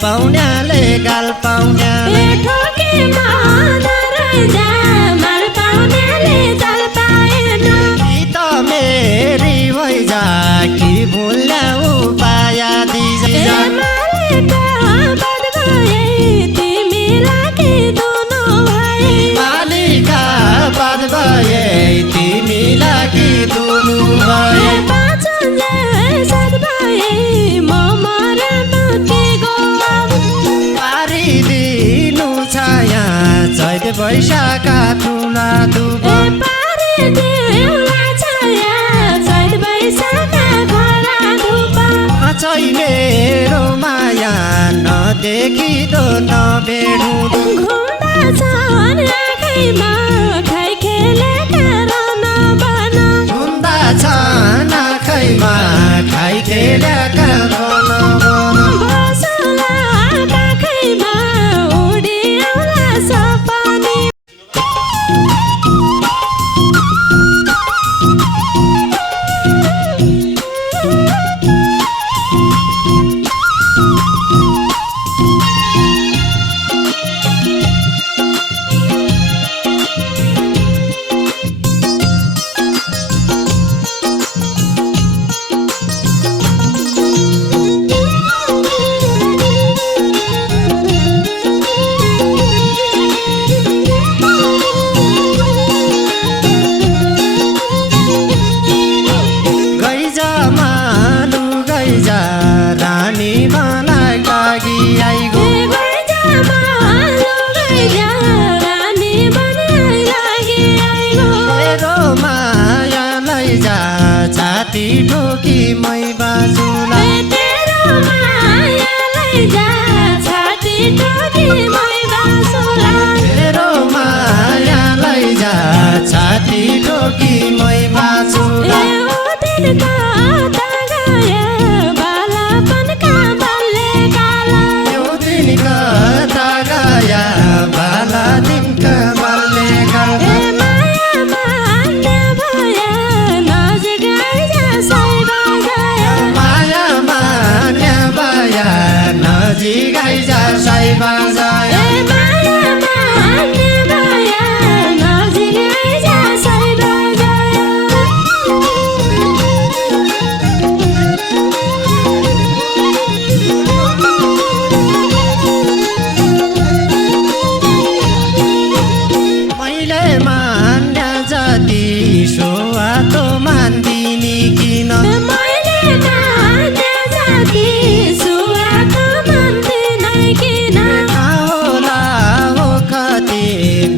पाउन्याले गाल पाउन्याले ठोके जा माल पाउन्याले चाल पाएन कि त मेरी भइजा कि भुल्या उपाय दिजा मालिका बाद भए तिमीलाई कि दुनु भए पारिदिनु छाया चैत वैशाखा ठुला दुबो अचै मेरो माया नदेखि दो नभेडु घुम्दा छन् आँखैमा खाइ खेलेका ठोकी मै बाजुलाई तेरो मायालाई जा छाती ठोकी मै बाजुलाई यो दिन कता गया बाला दिनका बाल्ने काला नजिकै जा साइबा जाया मैले मान्या जति सोवा त मान्दिनी किन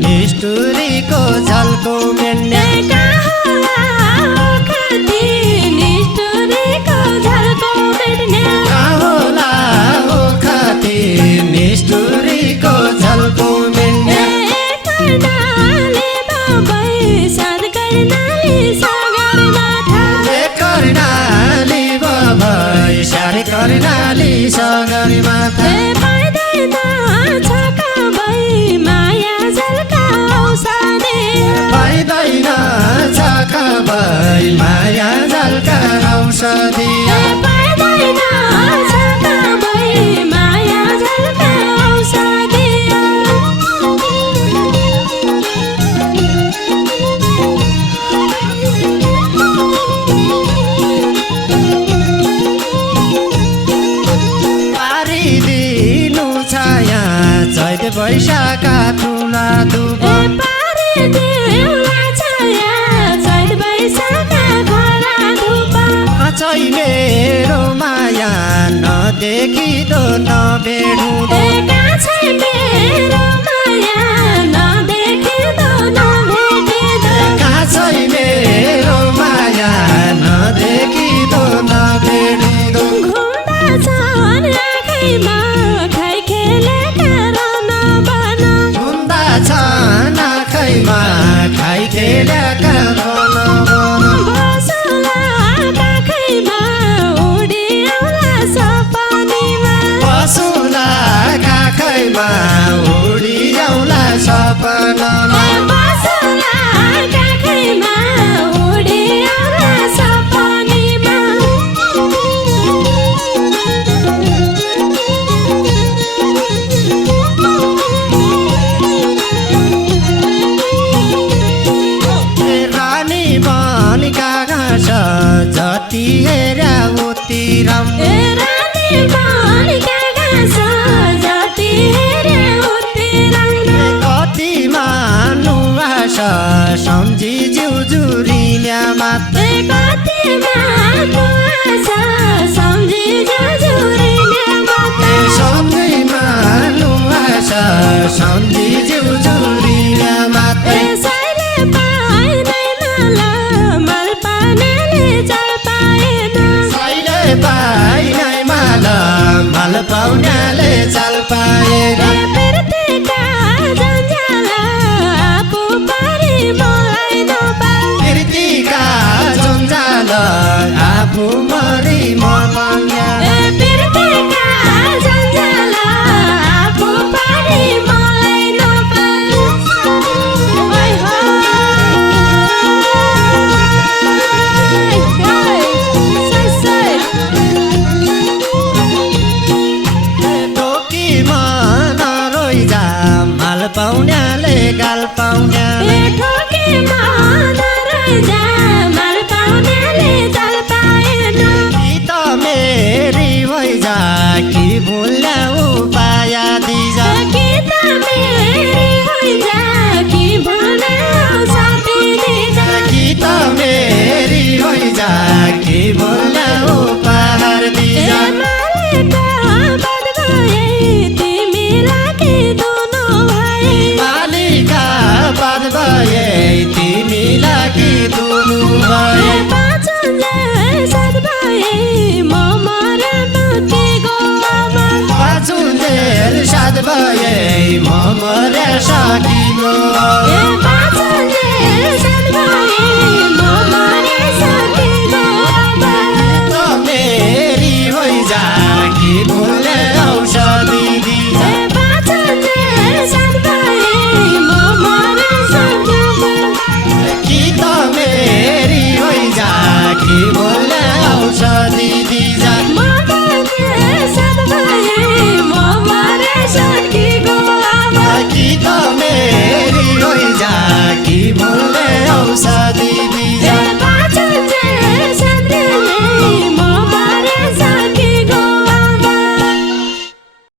निष्ठुरीको झल्को मेन्ने होला हो खती निष्ठुरीको झल्को मेन्ने कर्णाली बाबै सारे कर्णाली सगरी माथा पाइदैन छका भई माया झल्का औषधि पारिदिनु छाया चैत वैशाखा ठुला दुबो अचै मेरो माया नदेखि दो नभेडु काछै मेरो माया नदेखि दो नभेडु घुम्दा छन् आँखैमा खाइ खेलेका पशुला काखैमा उडी हेर्या उतिर ए रानी मालिका गाँस जति हेरे उतिर कति मानु आशा सम्झी जुजुरिल्या मात कति मानु आशा सम्झी जुजुरिल्या मात सम्झी मानु आशा सम्झी जुजुरिल्या मात सैले पाइँदैन मल पाउनेले जल पाएन सैले पाइनै मल पाउनाले चाल पाएन प्रीतिका जन्जाल आफू पारी मलाई नपाऊ प्रीतिका जन्जाल आफू मरी म